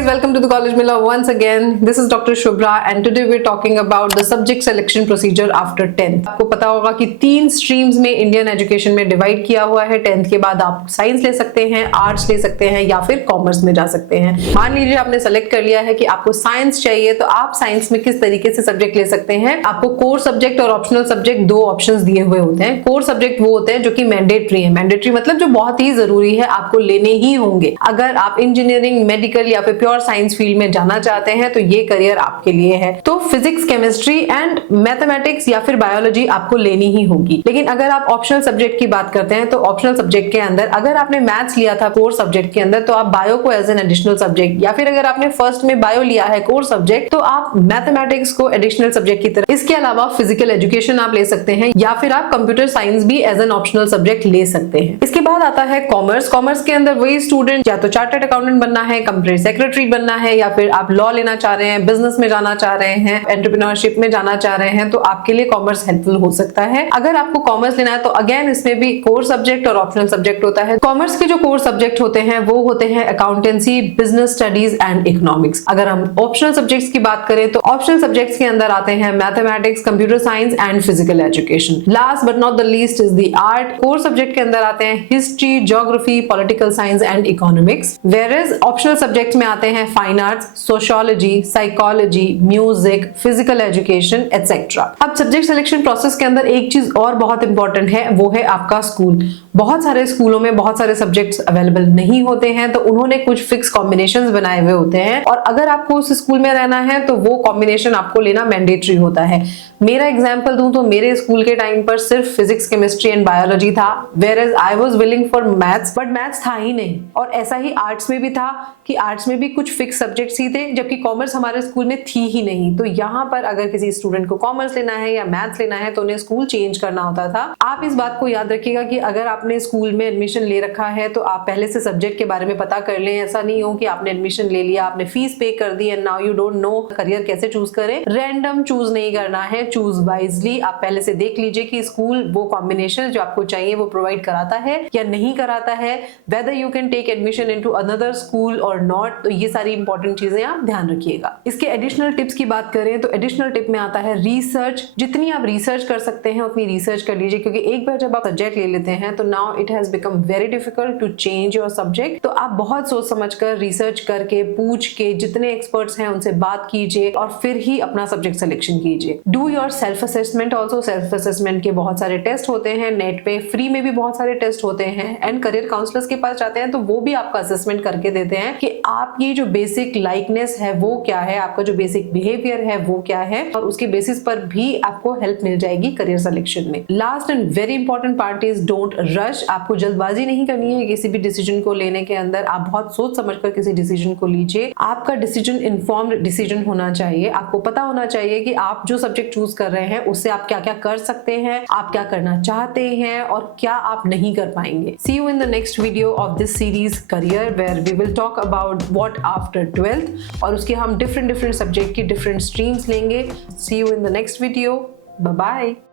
guys, welcome to the College Miller once again. This is Dr. Shubhra and today we're talking about the subject selection procedure after 10th. आपको पता होगा कि 3 streams में Indian education में divide किया हुआ है। 10th के बाद आप साइंस ले सकते हैं, आर्ट्स ले सकते हैं या फिर कॉमर्स में जा सकते हैं। मान लीजिए आपने सेलेक्ट कर लिया है कि आपको साइंस चाहिए, तो आप साइंस में किस तरीके से सब्जेक्ट ले सकते हैं। आपको कोर सब्जेक्ट और ऑप्शनल सब्जेक्ट 2 ऑप्शंस दिए हुए होते हैं। कोर सब्जेक्ट वो होते हैं जो कि मैंडेटरी है। मैंडेटरी मतलब जो बहुत ही जरूरी है, आपको लेने ही होंगे। अगर आप इंजीनियरिंग, मेडिकल या फिर प्योर साइंस फील्ड में जाना चाहते हैं तो ये करियर आपके लिए है। तो फिजिक्स, केमिस्ट्री एंड मैथमेटिक्स या फिर बायोलॉजी आपको लेनी ही होगी। लेकिन अगर आप ऑप्शनल सब्जेक्ट की बात करते हैं तो ऑप्शनल सब्जेक्ट के अंदर अगर आपने मैथ्स लिया था कोर सब्जेक्ट के अंदर तो आप बायो को एज एन एडिशनल सब्जेक्ट, या फिर अगर आपने फर्स्ट में बायो लिया है कोर सब्जेक्ट तो आप मैथमेटिक्स को एडिशनल सब्जेक्ट की तरह। इसके अलावा फिजिकल एजुकेशन आप ले सकते हैं या फिर आप कंप्यूटर साइंस भी एज एन ऑप्शनल सब्जेक्ट ले सकते हैं। इसके बाद आता है कॉमर्स। कॉमर्स के अंदर वही स्टूडेंट या तो चार्टर्ड अकाउंटेंट बनना है, कंपनी सेक्रेटरी बनना है, या फिर आप लॉ लेना चाह रहे हैं, बिजनेस में जाना चाह रहे हैं, एंटरप्रेन्योरशिप में जाना चाह रहे हैं, तो आपके लिए कॉमर्स हेल्पफुल हो सकता है। अगर आपको कॉमर्स लेना है तो अगेन इसमें भी कोर सब्जेक्ट और ऑप्शनल सब्जेक्ट होता है। कॉमर्स के जो कोर सब्जेक्ट होते हैं वो होते हैं accountancy, business studies and economics. अगर हम ऑप्शनल सब्जेक्ट्स की बात करें तो ऑप्शनल सब्जेक्ट्स के अंदर आते हैं mathematics, computer science and physical education. Last but not the least is the art. Core subject के अंदर आते हैं history, geography, political science and economics. Whereas optional subjects में आते हैं fine arts, sociology, psychology, music, physical education etcetera. अब subject selection process के अंदर एक चीज और बहुत इंपॉर्टेंट है, वो है आपका स्कूल। बहुत सारे स्कूलों में बहुत सारे सब्जेक्ट्स अवेलेबल नहीं होते हैं, तो उन्होंने कुछ फिक्स कॉम्बिनेशंस बनाए हुए होते हैं और अगर आपको उस स्कूल में रहना है तो वो कॉम्बिनेशन आपको लेना मैंडेटरी होता है। मेरा एग्जांपल दूं तो मेरे स्कूल के टाइम पर सिर्फ फिजिक्स, केमिस्ट्री एंड बायोलॉजी था, whereas I was willing for maths, but maths था ही नहीं। और ऐसा ही आर्ट्स में भी था कि आर्ट्स में भी कुछ फिक्स सब्जेक्ट्स ही थे, जबकि कॉमर्स हमारे स्कूल में थी ही नहीं। तो यहाँ पर अगर किसी स्टूडेंट को कॉमर्स लेना है या मैथ्स लेना है तो उन्हें स्कूल चेंज करना होता था। आप इस बात को याद रखिएगा कि अगर आपने स्कूल में एडमिशन ले रखा है तो आप पहले से सब्जेक्ट के बारे में पता कर लें। ऐसा नहीं हो कि आपने एडमिशन ले लिया, आपने फीस पे कर दी and now you don't know career कैसे चूज करें। रैंडम चूज नहीं करना है, चूज वाइजली। आप पहले से देख लीजिए कि स्कूल वो कॉम्बिनेशन जो आपको चाहिए वो प्रोवाइड कराता है या नहीं कराता है, whether you can take admission into another school और नॉट। तो ये सारी इंपॉर्टेंट चीजें आप ध्यान रखिएगा। इसके एडिशनल टिप्स की बात करें तो एडिशनल टिप में आता है रिसर्च। जितनी आप रिसर्च कर सकते हैं उतनी रिसर्च कर लीजिए, क्योंकि एक बार जब आप सब्जेक्ट ले लेते हैं तो now it has become very difficult to change your subject. तो आप बहुत सोच समझकर रिसर्च करके, पूछ के, जितने एक्सपर्ट्स हैं उनसे बात कीजिए और फिर ही अपना सब्जेक्ट सिलेक्शन कीजिए। Do your self assessment also. Self assessment के बहुत सारे टेस्ट होते हैं, नेट पे फ्री में भी बहुत सारे टेस्ट होते हैं एंड करियर काउंसलर्स के पास जाते हैं तो वो भी आपका असेसमेंट करके देते हैं कि आपकी जो बेसिक लाइकनेस है वो क्या है, आपका जो बेसिक बिहेवियर है वो क्या है, और उसके बेसिस पर भी आपको हेल्प मिल जाएगी करियर सिलेक्शन में। Last and very important part is don't rush. आपको जल्दबाजी नहीं करनी है किसी भी डिसीजन को लेने के अंदर। आप बहुत सोच समझकर किसी डिसीजन को लीजिए। आपका डिसीजन इन्फॉर्म्ड डिसीजन होना चाहिए। आपको पता होना चाहिए कि आप जो सब्जेक्ट चूज कर रहे हैं उससे आप क्या क्या कर सकते हैं, आप क्या करना चाहते हैं और क्या आप नहीं कर पाएंगे। See you in the next video of this series career, where we will talk about what after 12th और उसके हम डिफरेंट सब्जेक्ट की डिफरेंट स्ट्रीम्स लेंगे। See you in the next video. Bye bye.